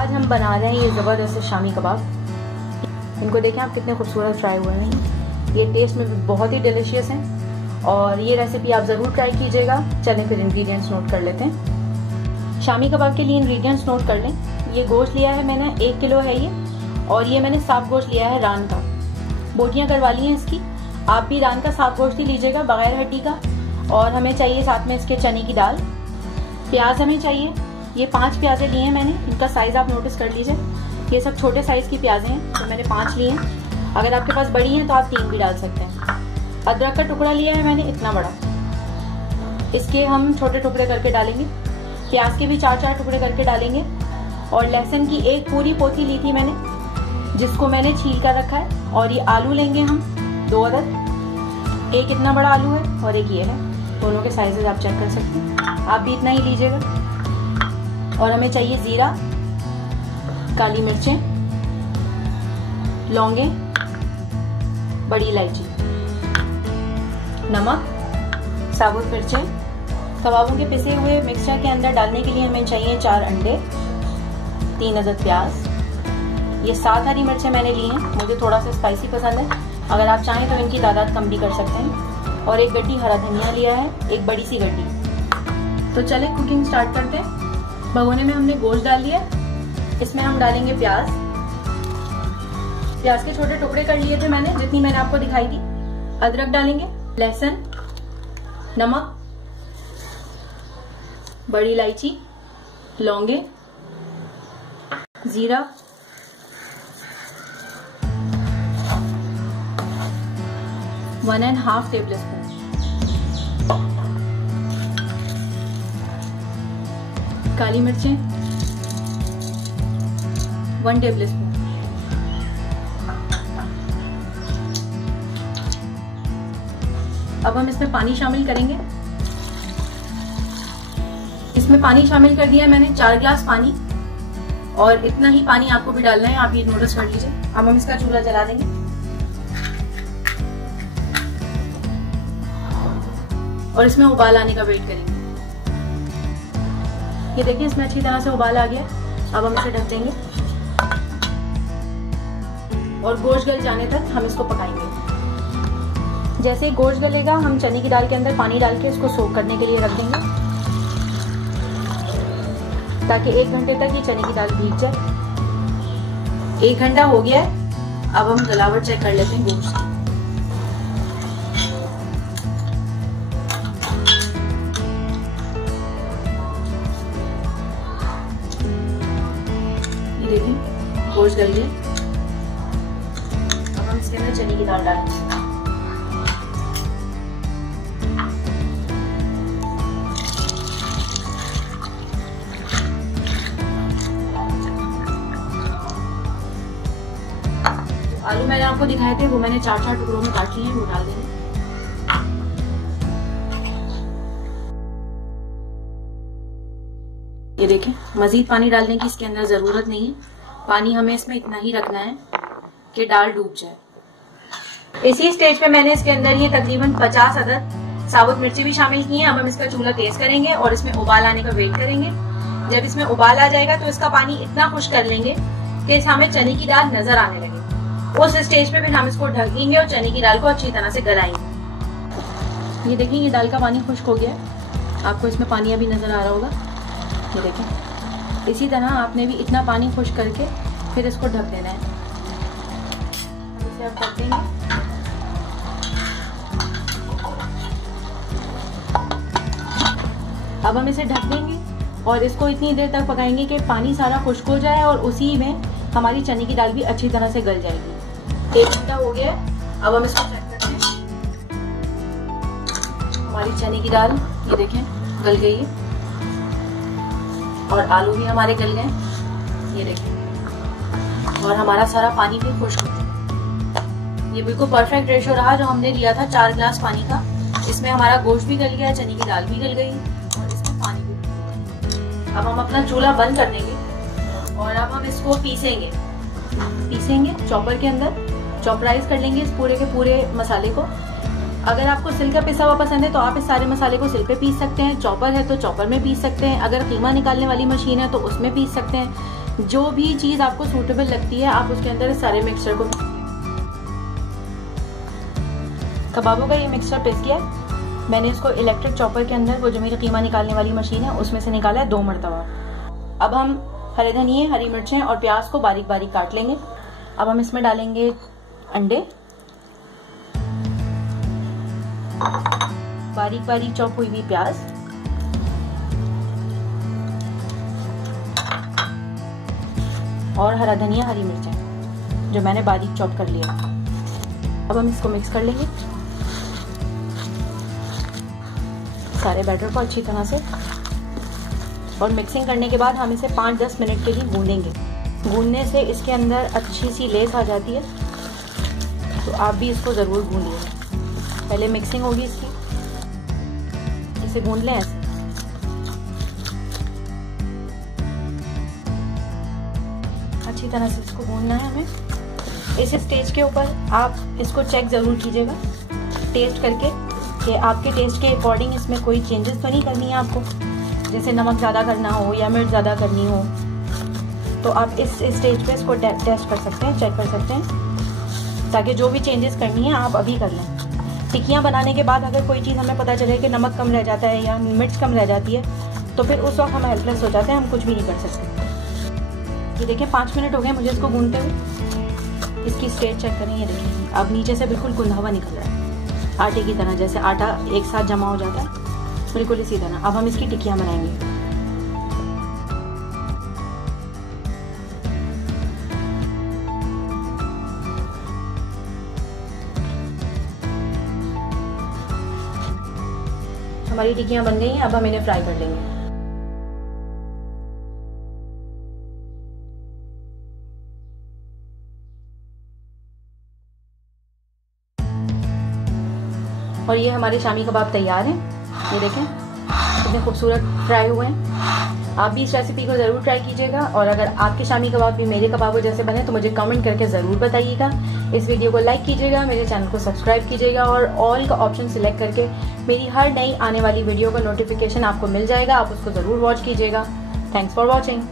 आज हम बना रहे हैं ये ज़बरदस्त शामी कबाब। इनको देखें आप कितने खूबसूरत फ्राई हुए हैं। ये टेस्ट में भी बहुत ही डिलीशियस हैं और ये रेसिपी आप ज़रूर ट्राई कीजिएगा। चलें फिर इंग्रेडिएंट्स नोट कर लेते हैं। शामी कबाब के लिए इंग्रेडिएंट्स नोट कर लें। ये गोश्त लिया है मैंने 1 किलो है ये, और ये मैंने साफ गोश्त लिया है रान का। बोटियाँ करवा ली हैं इसकी। आप भी रान का साफ गोश्त ही लीजिएगा बगैर हड्डी का। और हमें चाहिए साथ में इसके चने की दाल। प्याज हमें चाहिए, ये 5 प्याज़ें लिए हैं मैंने। इनका साइज़ आप नोटिस कर लीजिए। ये सब छोटे साइज़ की प्याज़ें हैं, तो मैंने 5 लिए हैं। अगर आपके पास बड़ी हैं तो आप 3 भी डाल सकते हैं। अदरक का टुकड़ा लिया है मैंने इतना बड़ा, इसके हम छोटे टुकड़े करके डालेंगे। प्याज के भी 4-4 टुकड़े करके डालेंगे। और लहसुन की 1 पूरी पोथी ली थी मैंने, जिसको मैंने छील कर रखा है। और ये आलू लेंगे हम 2 अदद। एक इतना बड़ा आलू है और एक ये है, दोनों के साइजेस आप चेक कर सकते हैं। आप भी इतना ही लीजिएगा। और हमें चाहिए जीरा, काली मिर्चें, लौंगे, बड़ी इलायची, नमक, साबुत मिर्चें। कबाबों के पिसे हुए मिक्सचर के अंदर डालने के लिए हमें चाहिए 4 अंडे, 3 अदद प्याज। ये 7 हरी मिर्चें मैंने ली हैं, मुझे थोड़ा सा स्पाइसी पसंद है। अगर आप चाहें तो इनकी तादाद कम भी कर सकते हैं। और 1 गड्डी हरा धनिया लिया है, एक बड़ी सी गड्डी। तो चलें कुकिंग स्टार्ट करते हैं। भगोने में हमने गोश्त डाल लिया। इसमें हम डालेंगे प्याज। प्याज के छोटे टुकड़े कर लिए थे मैंने, जितनी मैंने आपको दिखाई थी। अदरक डालेंगे, लहसुन, नमक, बड़ी इलायची, लौंगे, जीरा, one and half tablespoon काली मिर्चें, 1 टेबल स्पून। अब हम इसमें पानी शामिल करेंगे। इसमें पानी शामिल कर दिया है मैंने, 4 गिलास पानी। और इतना ही पानी आपको भी डालना है, आप ये नोटिस कर लीजिए। अब हम इसका चूल्हा जला देंगे। और इसमें उबाल आने का वेट करेंगे। ये देखिए इसमें अच्छी तरह से उबाल आ गया। अब हम इसे ढक देंगे और गोश्त गल जाने तक हम इसको पकाएंगे। जैसे ही गोश्त गलेगा हम चने की दाल के अंदर पानी डाल के इसको सोक करने के लिए रख देंगे, ताकि 1 घंटे तक ये चने की दाल भीग जाए। 1 घंटा हो गया है। अब हम गलावट चेक कर लेते हैं गोश्त की। देखिए गोश्त गल गया। अब हम इसके अंदर चने की दाल डालेंगे। आलू मैंने आपको दिखाए थे, वो मैंने 4-4 टुकड़ों में काट लिए हैं, वो डाल देंगे। ये देखें, मजीद पानी डालने की इसके अंदर जरूरत नहीं है। पानी हमें इसमें इतना ही रखना है कि दाल डूब जाए। इसी स्टेज पे मैंने इसके अंदर ये तकरीबन 50 अदद साबुत मिर्ची भी शामिल की हैं। अब हम इसका चूल्हा तेज करेंगे और इसमें उबाल आने का वेट करेंगे। जब इसमें उबाल आ जाएगा तो इसका पानी इतना खुश्क कर लेंगे कि हमें चने की दाल नजर आने लगे। उस स्टेज पे फिर हम इसको ढक देंगे और चने की दाल को अच्छी तरह से गलाएंगे। ये देखिए ये दाल का पानी खुश्क हो गया। आपको इसमें पानी अभी नजर आ रहा होगा। ये देखें, इसी तरह आपने भी इतना पानी खुश्क करके फिर इसको ढक देना है। इसे आप ढक देंगे। अब हम इसे ढक देंगे और इसको इतनी देर तक पकाएंगे कि पानी सारा खुश्क हो जाए और उसी में हमारी चने की दाल भी अच्छी तरह से गल जाएगी। 1 घंटा हो गया। अब हम इसको चेक करते हैं। हमारी चने की दाल ये देखें गल गई है और आलू भी हमारे गल गए। ये देखें, और हमारा सारा पानी भी खुश्क हो चुका। ये बिल्कुल परफेक्ट रेशो रहा जो हमने लिया था 4 गिलास पानी का। इसमें हमारा गोश्त भी गल गया, चने की दाल भी गल गई और इसमें पानी भी गल गया। अब हम अपना चूल्हा बंद कर देंगे और अब हम इसको पीसेंगे चॉपर के अंदर। चॉपराइज कर लेंगे इस पूरे के पूरे मसाले को। अगर आपको सिल का पिसा हुआ पसंद है तो आप इस सारे मसाले को सिल पे पीस सकते हैं। चॉपर है तो चॉपर में पीस सकते हैं। अगर कीमा निकालने वाली मशीन है तो उसमें पीस सकते हैं। जो भी चीज़ आपको सूटेबल लगती है आप उसके अंदर सारे मिक्सचर को, कबाबों का ये मिक्सचर पेस्ट किया है मैंने। इसको इलेक्ट्रिक चॉपर के अंदर, वो जो मेरी कीमा निकालने वाली मशीन है, उसमें से निकाला है 2 मरतबा। अब हम हरे धनिए, हरी मिर्चें और प्याज को बारीक बारीक काट लेंगे। अब हम इसमें डालेंगे अंडे, बारीक बारीक चॉप हुई हुई प्याज, और हरा धनिया, हरी मिर्चें जो मैंने बारीक चॉप कर लिया। अब हम इसको मिक्स कर लेंगे सारे बैटर को अच्छी तरह से, और मिक्सिंग करने के बाद हम इसे 5-10 मिनट के लिए भूनेंगे। भूनने से इसके अंदर अच्छी सी लेस आ जाती है, तो आप भी इसको ज़रूर भूनिए। पहले मिक्सिंग होगी इसकी, इसे भून लें ऐसे। अच्छी तरह से इसको भूनना है हमें। इस स्टेज के ऊपर आप इसको चेक ज़रूर कीजिएगा टेस्ट करके कि आपके टेस्ट के अकॉर्डिंग इसमें कोई चेंजेस तो नहीं करनी है आपको, जैसे नमक ज़्यादा करना हो या मिर्च ज़्यादा करनी हो, तो आप इस स्टेज पे इसको टेस्ट कर सकते हैं, चेक कर सकते हैं, ताकि जो भी चेंजेस करनी है आप अभी कर लें। टिक्कियाँ बनाने के बाद अगर कोई चीज़ हमें पता चले कि नमक कम रह जाता है या मिर्च कम रह जाती है, तो फिर उस वक्त हम हेल्पलेस हो जाते हैं, हम कुछ भी नहीं कर सकते। ये देखें 5 मिनट हो गए मुझे इसको भूनते हुए। इसकी स्टेट चेक करें, ये देखिए अब नीचे से बिल्कुल गुंदावा निकल रहा है, आटे की तरह, जैसे आटा एक साथ जमा हो जाता है, बिल्कुल इसी तरह। अब हम इसकी टिक्कियाँ बनाएंगे। हमारी टिक्कियाँ बन गई हैं, अब हम इन्हें फ्राई कर लेंगे। और ये हमारे शामी कबाब तैयार हैं। ये देखें कितने खूबसूरत फ्राई हुए हैं। आप भी इस रेसिपी को ज़रूर ट्राई कीजिएगा, और अगर आपके शामी कबाब भी मेरे कबाबों जैसे बने तो मुझे कमेंट करके ज़रूर बताइएगा। इस वीडियो को लाइक कीजिएगा, मेरे चैनल को सब्सक्राइब कीजिएगा, और ऑल का ऑप्शन सिलेक्ट करके मेरी हर नई आने वाली वीडियो का नोटिफिकेशन आपको मिल जाएगा। आप उसको ज़रूर वॉच कीजिएगा। Thanks for watching.